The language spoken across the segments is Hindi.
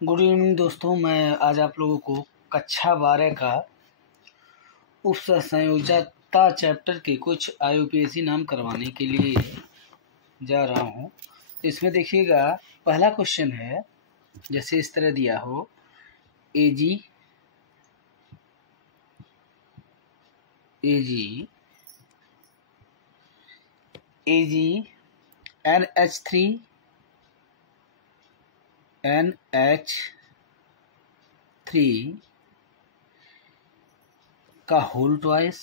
गुड इवनिंग दोस्तों, मैं आज आप लोगों को कक्षा 12 का उपसंयोजकता चैप्टर के कुछ IUPAC नाम करवाने के लिए जा रहा हूं। तो इसमें देखिएगा, पहला क्वेश्चन है जैसे इस तरह दिया हो, AG NH3 का होल ट्वाइस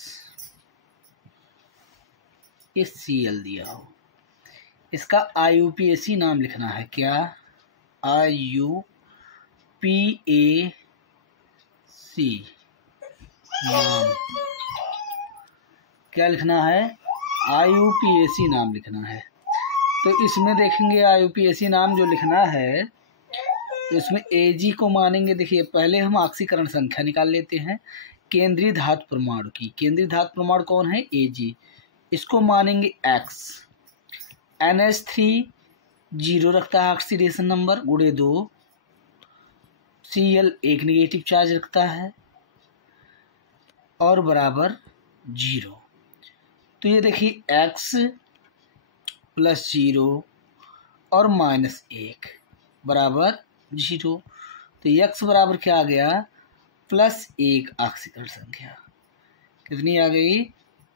इस Cl दिया हो। इसका IUPAC नाम लिखना है। क्या? IUPAC नाम क्या लिखना है? IUPAC नाम लिखना है। तो इसमें देखेंगे IUPAC नाम जो लिखना है, तो इसमें AG को मानेंगे। देखिए, पहले हम ऑक्सीकरण संख्या निकाल लेते हैं केंद्रीय धातु परमाणु की। केंद्रीय धातु परमाणु कौन है? AG। इसको मानेंगे X। NH3 0 रखता है ऑक्सीडेशन नंबर, गुणे 2। Cl एक निगेटिव चार्ज रखता है और बराबर 0। तो ये देखिए X प्लस 0 और माइनस 1 बराबर 0। तो X बराबर क्या आ गया? प्लस 1 ऑक्सीकरण संख्या। कितनी आ गई?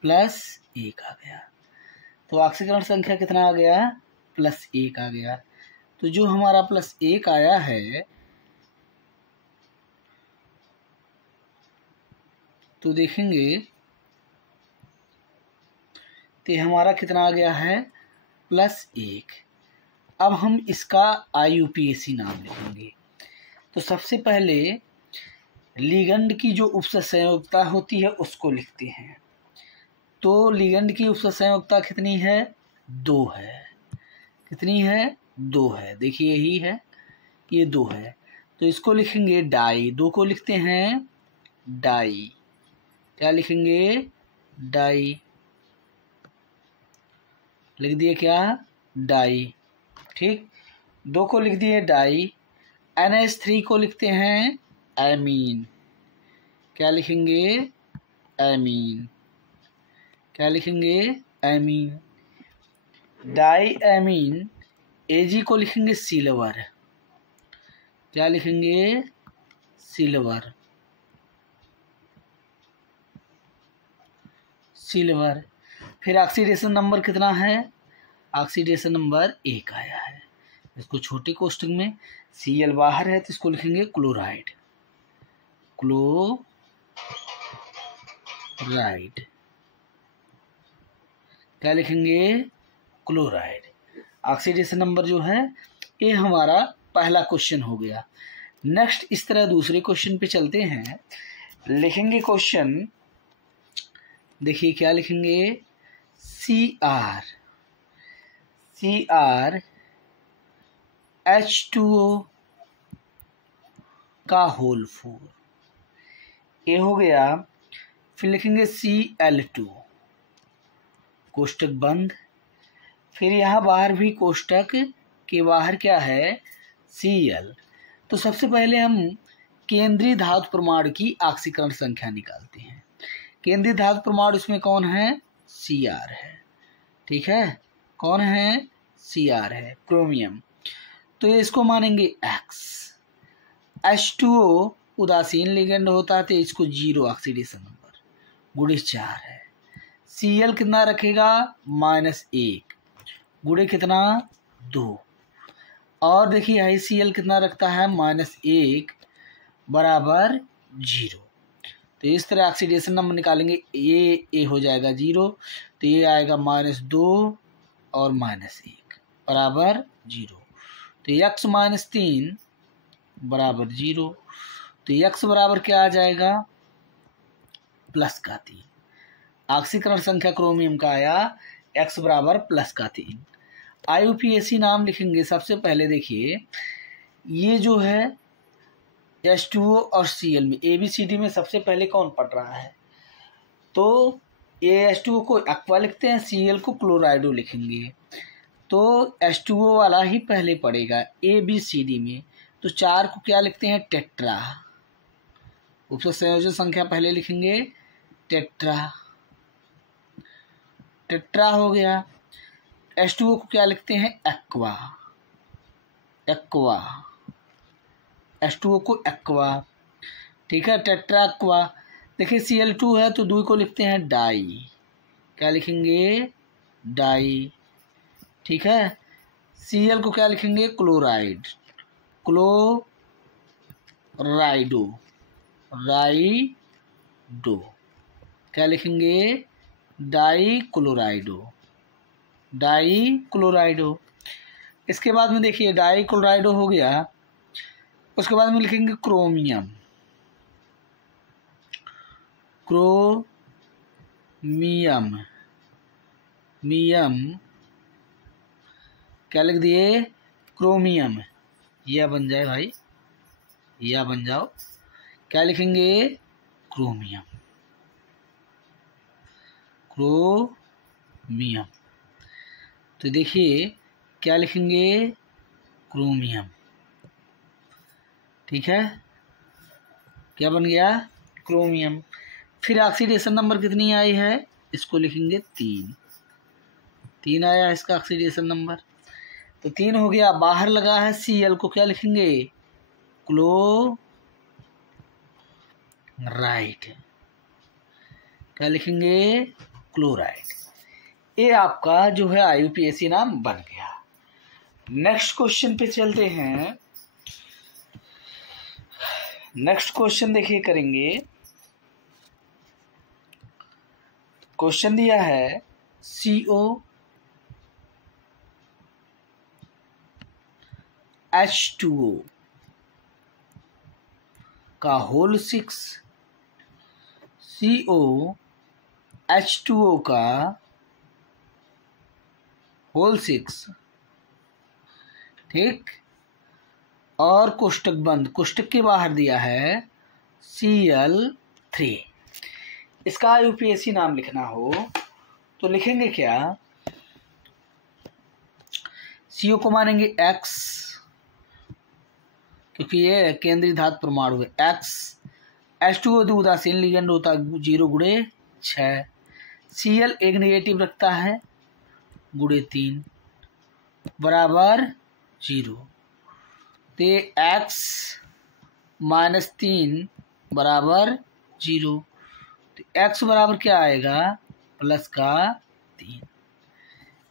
प्लस 1 आ गया। तो ऑक्सीकरण संख्या कितना आ गया? प्लस 1 आ गया। तो जो हमारा प्लस 1 आया है, तो देखेंगे तो हमारा कितना आ गया है? प्लस 1। अब हम इसका IUPAC नाम लिखेंगे। तो सबसे पहले लिगेंड की जो उपसंयोजकता होती है उसको लिखते हैं। तो लिगेंड की उपसंयोजकता कितनी है? 2 है। कितनी है? 2 है। देखिए यही है, ये 2 है। तो इसको लिखेंगे डाई। 2 को लिखते हैं डाई। क्या लिखेंगे? डाई। लिख दिए क्या? डाई। ठीक, 2 को लिख दिए डाई। NH3 को लिखते हैं एमीन। क्या लिखेंगे? एमीन। क्या लिखेंगे? एमीन। डाई एमीन AG को लिखेंगे सिल्वर। क्या लिखेंगे? सिल्वर। सिल्वर। फिर ऑक्सीडेशन नंबर कितना है? ऑक्सीडेशन नंबर 1 आया है। इसको छोटे कोष्टक में Cl बाहर है तो इसको लिखेंगे क्लोराइड। क्लोराइड। क्या लिखेंगे? क्लोराइड। ऑक्सीडेशन नंबर जो है, ये हमारा पहला क्वेश्चन हो गया। नेक्स्ट इस तरह दूसरे क्वेश्चन पे चलते हैं। लिखेंगे क्वेश्चन, देखिए क्या लिखेंगे? Cr H2O का होल 4 ये हो गया। फिर लिखेंगे Cl2, कोष्टक बंद। फिर यहाँ बाहर भी कोष्टक के बाहर क्या है? Cl। तो सबसे पहले हम केंद्रीय धातु परमाणु की ऑक्सीकरण संख्या निकालते हैं। केंद्रीय धातु परमाणु इसमें कौन है? Cr है। ठीक है, कौन है? Cr है, क्रोमियम। तो ये इसको मानेंगे X। H2O उदासीन लिगेंड होता है तो इसको 0 ऑक्सीडेशन नंबर, गुणे 4 है। Cl कितना रखेगा? -1 गुणे कितना? 2। और देखिए HCl कितना रखता है? -1 बराबर 0। तो इस तरह ऑक्सीडेशन नंबर निकालेंगे। ये हो जाएगा 0, तो ये आएगा -2 और -1 बराबर 0। तो X -3 बराबर 0। तो X बराबर क्या आ जाएगा? +3। ऑक्सीकरण संख्या क्रोमियम का आया X बराबर +3। IUPAC नाम लिखेंगे। सबसे पहले देखिए, ये जो है H2O और Cl में ABCD में सबसे पहले कौन पढ़ रहा है? तो H2O को एक्वा लिखते हैं, Cl को क्लोराइडो लिखेंगे। तो H2O वाला ही पहले पड़ेगा ABCD में। तो 4 को क्या लिखते हैं, टेट्रा। उपसर्ग संयोजन संख्या पहले लिखेंगे टेट्रा, टेट्रा हो गया। H2O को क्या लिखते हैं, एक्वा, एक्वा, H2O को एक्वा, ठीक है, टेट्रा एक्वा। देखिए Cl2 है तो 2 को लिखते हैं डाई, क्या लिखेंगे, डाई, ठीक है। Cl को क्या लिखेंगे, क्लोराइड, क्लोराइडो, राइडो, क्या लिखेंगे, डाई क्लोराइडो, डाई क्लोराइडो। इसके बाद में देखिए डाई क्लोराइडो हो गया, उसके बाद में लिखेंगे क्रोमियम, क्रोमियम, मियम, क्या लिख दिए, क्रोमियम, यह बन जाए भाई, यह बन जाओ, क्या लिखेंगे, क्रोमियम, क्रोमियम। तो देखिए क्या लिखेंगे, क्रोमियम, ठीक है, क्या बन गया, क्रोमियम। फिर ऑक्सीडेशन नंबर कितनी आई है, इसको लिखेंगे 3, 3 आया इसका ऑक्सीडेशन नंबर, तो 3 हो गया। बाहर लगा है Cl को क्या लिखेंगे, क्लोराइड, क्या लिखेंगे, क्लोराइड। ये आपका जो है IUPAC नाम बन गया। नेक्स्ट क्वेश्चन पे चलते हैं। नेक्स्ट क्वेश्चन देखिए करेंगे। क्वेश्चन दिया है CO H2O का होल 6, CO H2O का होल 6, ठीक, और कोष्टक बंद, कोष्टक के बाहर दिया है Cl3। इसका IUPAC नाम लिखना हो तो लिखेंगे क्या, CO को मानेंगे X, क्योंकि ये केंद्रीय धातु परमाणु है, X। H2O उदासीन लिगेंड होता है 0 गुणे 6, Cl एक नेगेटिव रखता है गुणे 3 बराबर 0, तो X माइनस 3 बराबर 0, तो X बराबर क्या आएगा, प्लस का 3,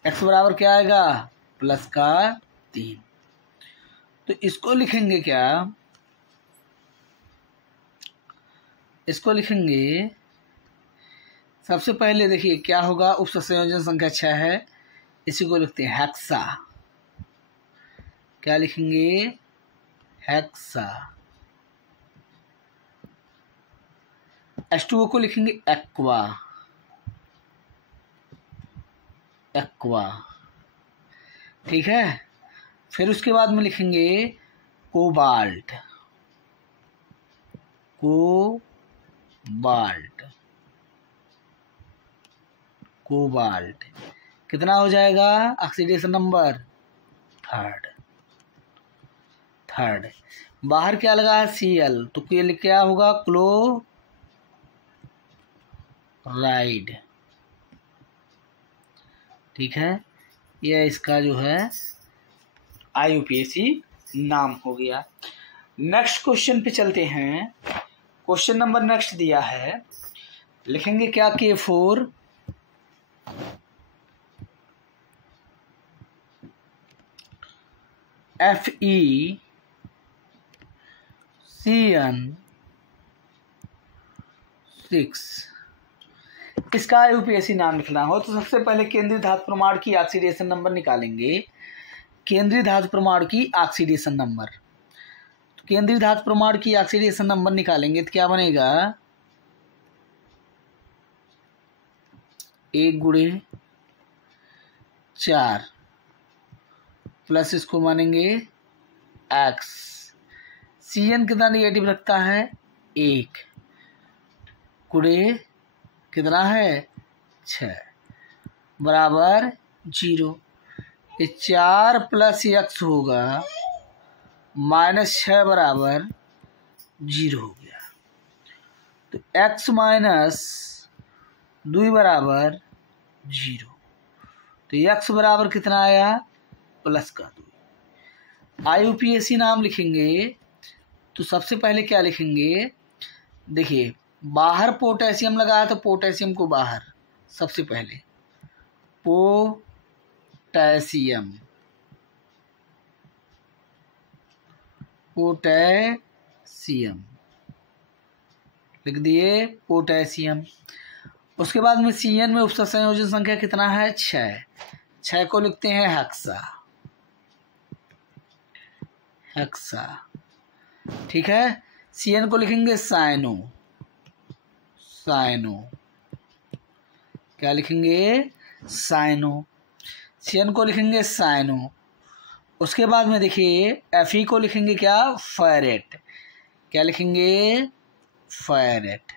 X बराबर क्या आएगा, प्लस का 3। तो इसको लिखेंगे क्या, इसको लिखेंगे सबसे पहले देखिए क्या होगा, उपसर्ग संयोजन संख्या 6 है, इसी को लिखते हैं हेक्सा, क्या लिखेंगे, हेक्सा। H2O को लिखेंगे एक्वा, एक्वा, ठीक है। फिर उसके बाद में लिखेंगे कोबाल्ट, कोबाल्ट, कोबाल्ट, कितना हो जाएगा ऑक्सीडेशन नंबर, थर्ड, थर्ड। बाहर क्या लगा है Cl, तो क्या होगा, क्लोराइड, ठीक है। यह इसका जो है IUPAC नाम हो गया। नेक्स्ट क्वेश्चन पे चलते हैं। क्वेश्चन नंबर नेक्स्ट दिया है, लिखेंगे क्या, K4 FeCN6। इसका IUPAC नाम लिखना हो तो सबसे पहले केंद्रीय धातु परमाणु की ऑक्सीडेशन नंबर निकालेंगे, केंद्रीय धातु परमाणु की ऑक्सीडेशन नंबर। तो केंद्रीय धातु परमाणु की ऑक्सीडेशन नंबर निकालेंगे तो क्या बनेगा, 1 गुणे 4 प्लस इसको मानेंगे X। Cn कितना निगेटिव रखता है, 1 गुणे कितना है, 6 बराबर 0। ये 4 प्लस X होगा -6 बराबर 0 हो गया। तो x माइनस 2 बराबर 0। तो x बराबर कितना आया? प्लस का 2। IUPAC नाम लिखेंगे तो सबसे पहले क्या लिखेंगे? देखिए बाहर पोटेशियम लगाया तो पोटेशियम को बाहर, सबसे पहले पोटेशियम लिख दिए पोटेशियम। उसके बाद में CN में उसका संयोजन संख्या कितना है? 6 को लिखते हैं हेक्सा। ठीक है। CN को लिखेंगे साइनो। क्या लिखेंगे? साइनो। CN को लिखेंगे साइनो। उसके बाद में देखिए Fe को लिखेंगे क्या? फेरेट। क्या लिखेंगे? फेरेट।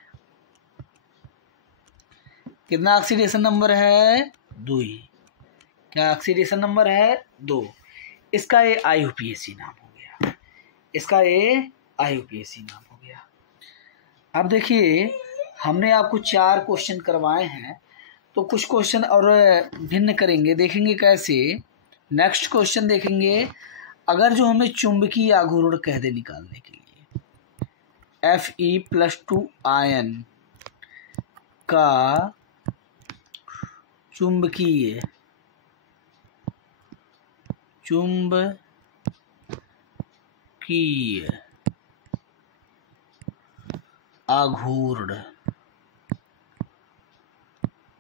कितना ऑक्सीडेशन नंबर है? 2। क्या ऑक्सीडेशन नंबर है? 2। इसका ये IUPAC नाम हो गया। अब देखिए हमने आपको 4 क्वेश्चन करवाए हैं, तो कुछ क्वेश्चन और भिन्न करेंगे, देखेंगे कैसे। नेक्स्ट क्वेश्चन देखेंगे, अगर जो हमें चुंबकीय आघूर्ण कह दे निकालने के लिए, Fe+2 आयन का चुंबकीय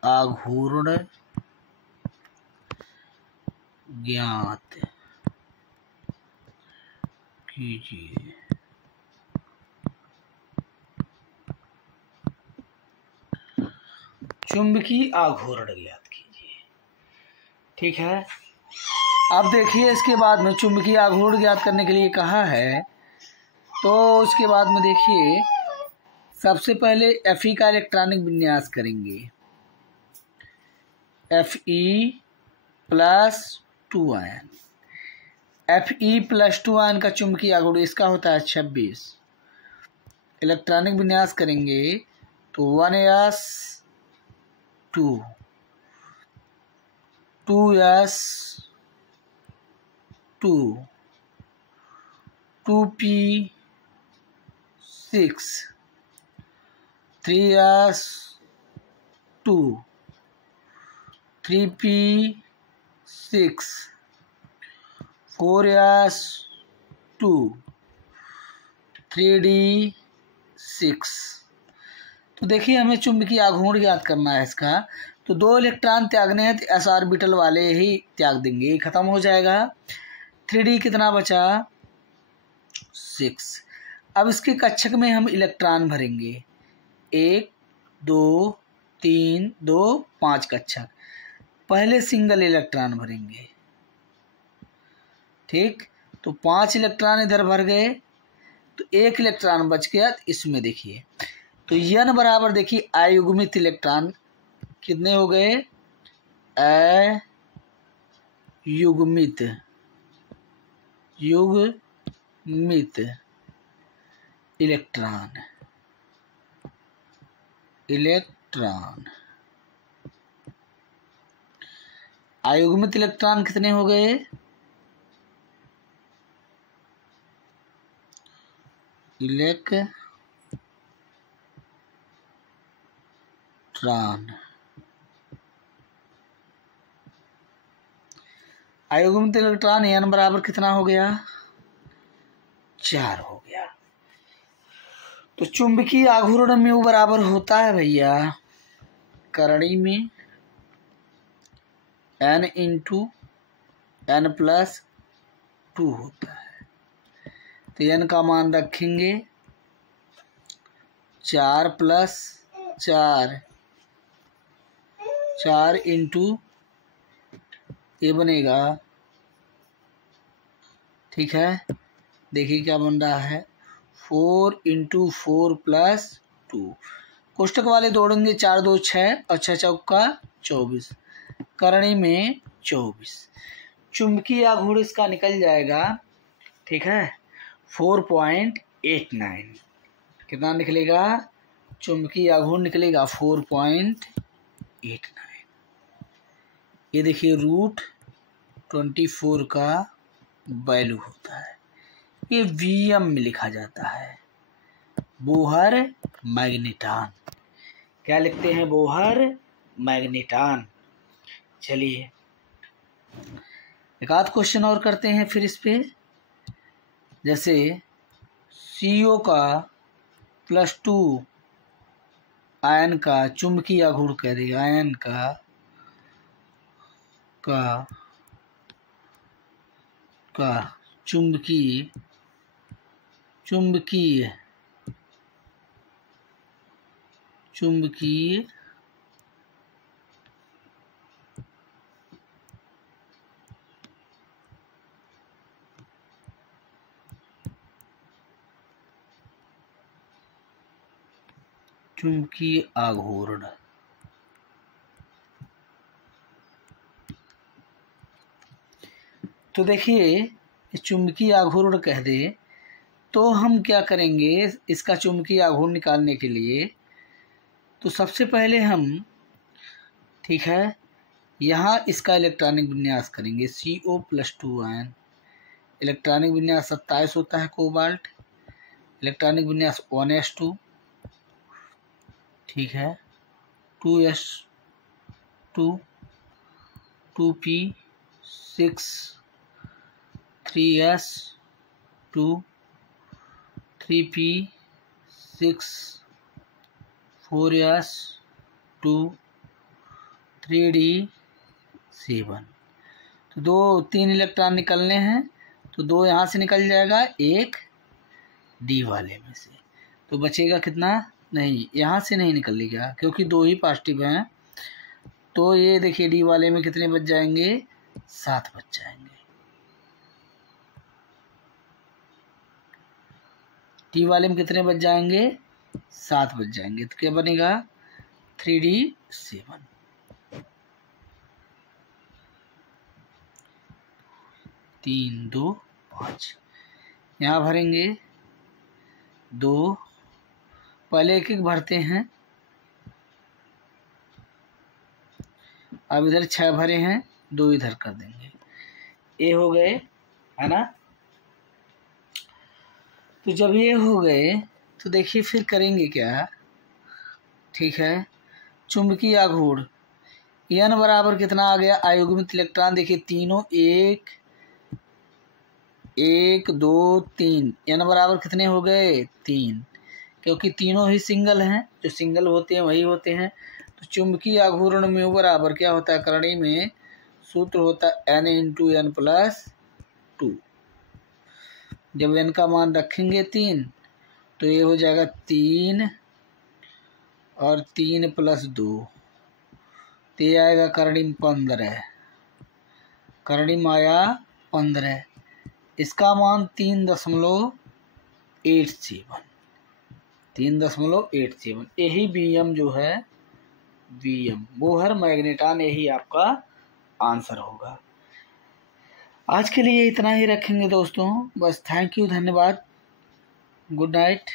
आघूर्ण ज्ञात कीजिए। चुंबकीय आघूर्ण ज्ञात कीजिए। ठीक है। अब देखिए इसके बाद में चुंबकीय आघूर्ण ज्ञात करने के लिए कहा है, तो उसके बाद में देखिए सबसे पहले Fe का इलेक्ट्रॉनिक विन्यास करेंगे। Fe+2 ion. Fe+2 आयन का चुंबकीय आघूर्ण इसका होता है 26। इलेक्ट्रॉनिक विन्यास करेंगे तो 1s2 2s2 2p6 3s2 3p6 4s2 3d6। तो देखिए हमें चुंबकीय आघूर्ण ज्ञात करना है इसका, तो 2 इलेक्ट्रॉन त्यागने हैं तो s ऑर्बिटल वाले ही त्याग देंगे, ये खत्म हो जाएगा। 3d कितना बचा? 6। अब इसके कक्षक में हम इलेक्ट्रॉन भरेंगे, 1 2 3 2 5 कक्षक। पहले सिंगल इलेक्ट्रॉन भरेंगे। ठीक, तो 5 इलेक्ट्रॉन इधर भर गए, तो 1 इलेक्ट्रॉन बच गया। इसमें देखिए तो n बराबर देखिए अयुग्मित इलेक्ट्रॉन कितने हो गए? अयुग्मित इलेक्ट्रॉन अयुग्मित इलेक्ट्रॉन कितने हो गए? अयुग्मित इलेक्ट्रॉन n बराबर कितना हो गया? 4 हो गया। तो चुंबकीय आघूर्ण म्यू बराबर होता है भैया करणी में n × n+2 होता है। तो n का मान रखेंगे 4 + 4 × ये बनेगा। ठीक है, देखिए क्या बन रहा है, 4 × 4 + 2। कोष्टक वाले दौड़ेंगे, 4 2 6 और 6 चौका 24, करणी में 24। चुंबकीय आघूर्ण इसका निकल जाएगा। ठीक है, 4.89 कितना निकलेगा? चुंबकीय आघूर्ण निकलेगा 4.89। ये देखिए √24 का वैल्यू होता है। ये Vm में लिखा जाता है, बोहर मैग्नेटान। क्या लिखते हैं? बोहर मैग्नेटान। चलिए एक आध क्वेश्चन और करते हैं फिर इस पे। जैसे CO का +2 आयन का चुंबकीय आघूर्ण कह देगा, आयन का चुंबकीय आघूर्ण। तो देखिए चुंबकीय आघूर्ण कह दे तो हम क्या करेंगे इसका चुंबकीय आघूर्ण निकालने के लिए? तो सबसे पहले हम, ठीक है, यहाँ इसका इलेक्ट्रॉनिक विन्यास करेंगे। CO+2 आयन, इलेक्ट्रॉनिक विन्यास 27 होता है कोबाल्ट, इलेक्ट्रॉनिक विन्यास 1s2, ठीक है, 2s2, 2p6, 3s2, 3p6, 4s2, 3d7। तो 3 इलेक्ट्रॉन निकलने हैं, तो 2 यहाँ से निकल जाएगा, एक डी वाले में से। तो बचेगा कितना? नहीं, यहाँ से नहीं निकलेगा क्योंकि 2 ही पॉजिटिव हैं। तो ये देखिए डी वाले में कितने बच जाएंगे? 7 बच जाएंगे। डी वाले में कितने बच जाएंगे? 7 बच जाएंगे। तो क्या बनेगा? 3d7। 3, 2, 5 यहाँ भरेंगे 2, पहले एक एक भरते हैं। अब इधर 6 भरे हैं, 2 इधर कर देंगे। ये हो गए, है ना? तो जब ये हो गए तो देखिए फिर करेंगे क्या, ठीक है। चुंबकीय आघूर्ण n बराबर कितना आ गया? अयुग्मित इलेक्ट्रॉन देखिए तीनों 1, 1, 2, 3, n बराबर कितने हो गए? 3, क्योंकि तीनों ही सिंगल हैं, जो सिंगल होते हैं वही होते हैं। तो चुंबकीय आघूर्ण में बराबर क्या होता है? करणी में सूत्र होता है n × n+2। जब n का मान रखेंगे 3 तो ये हो जाएगा 3 और 3 + 2, तो ये आएगा कर्णिम 15। कर्णिम आया 15, इसका मान 3.87। 3.87 यही Vm जो है, Vm बोहर मैग्नेटान, यही आपका आंसर होगा। आज के लिए इतना ही रखेंगे दोस्तों, बस। थैंक यू, धन्यवाद, गुड नाइट।